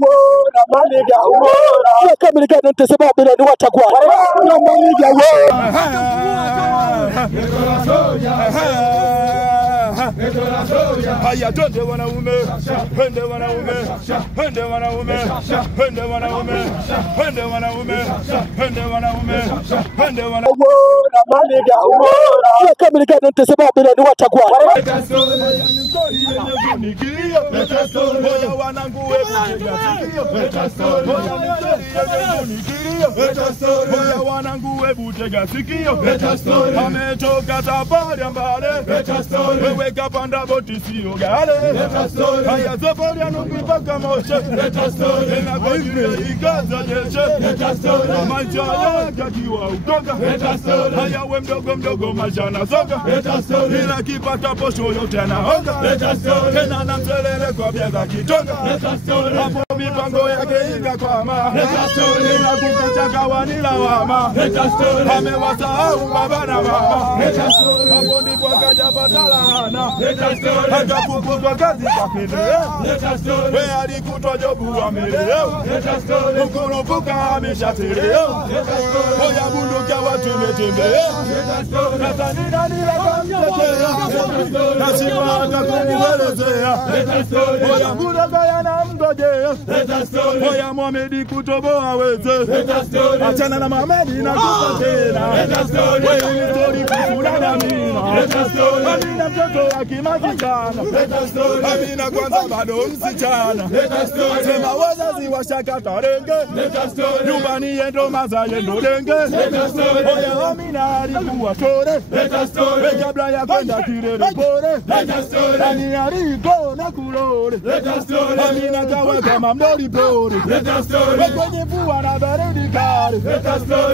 wona maniga wona kamiliga ntesema bila ni watagwa na maniga wona haya twende wanaume twende wanaume twende wanaume twende wanaume twende wanaume twende wanaume twende wanaume wona maniga wona kamiliga ntesema bila ni watagwa moja wanangu moja wanangu webutega sikio ametoka safari ambale wewe kapanda boti sio gale haya safari anupipaka moche na kwa hivyo ikaza jeche maisha yake akiwa utoka haya we mdogo maisha na soka ila kipata posho yote anaonga tena na mselele kwa biaza kitonga hapo mipango yake ikakwama ila kukichaka wanila wama amewasahau baba na mama hapo ndipo akajapata laana akafukuzwa kazi kapendea we alikutwa jobu ameleo ukurupuka ameshatileo hoya bunduki watu imetembea sasa ni nani la kumtetea na siwa akakumwelezea hoya bunduka yana mgojea hoya Mohamedi kutoboa weze achana na Mohamedi na kupatena wewe ni story kusurana mina Amina mtoto akimazikana Amina kwanza bado msichana sema wazazi washakata renge nyumbani yendo maza yendo denge hoya Amina alikuwa tore kabla ya kwenda Kirere pore nani aliko na kulore Amina kawa kama mdoli pore kwenye mvua na baridi kali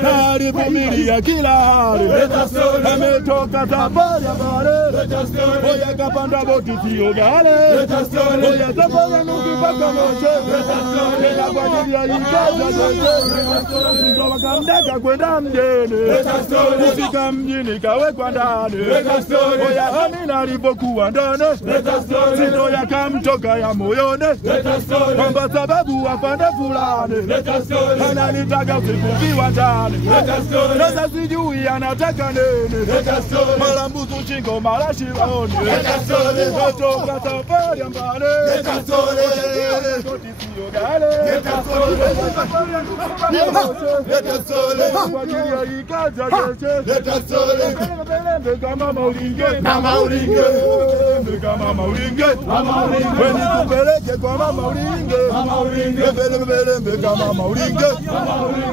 na alivumilia kila hali ametoka safari ambale hoya kapanda boti sio gale hoya safari nukipaka moche tena kwa ajili ya ikaza jeche ndo wakamdaka kwenda mjini kufika mjini kawekwa ndani hoya Amina alipokuwa ndani sindo yakamtoka ya moyone kwamba sababu wapande fulani ananitaka usiku ndani sasa sijui anataka nini mara mbuzu chingo mara shiloni kutoka safari ambale sio gale kwa ajili ya ikaza jeche kama mauringe kama mauringe weni kupeleke kwa mama uringe mbele kama mauringe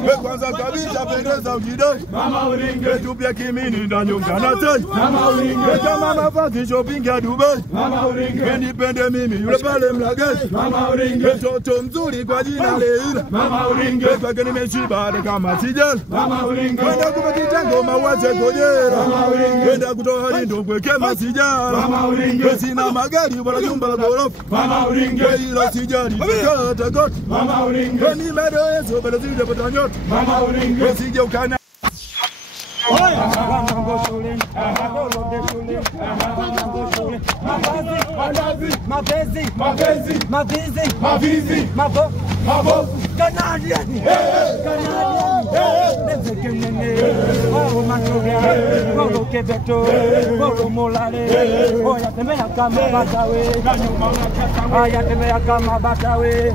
we kwanza kabisa pendeza ukidai mama uringe tupia kimini ndanyonga na tai mama uringe kama mavazi shopping ya Dubai mama uringe nipende mimi yule pale mlagaji mama uringe mtoto mzuri kwa jina Leila mama uringe kwake nimeshiba kama sijala mama uringe kwenda kupata ngoma wache kojera mama uringe kwenda kutoa lindo kweke masijala mama uringe sina magari wala jumba la gorofa mama uringe ila sijali kata got mama uringe ni medoezo bado zile patanyot mama uringe usije ukana mavizi mavo Canadian oh matoria oh kebeto oh molale oh ya tembea kama batawe aya tembea kama batawe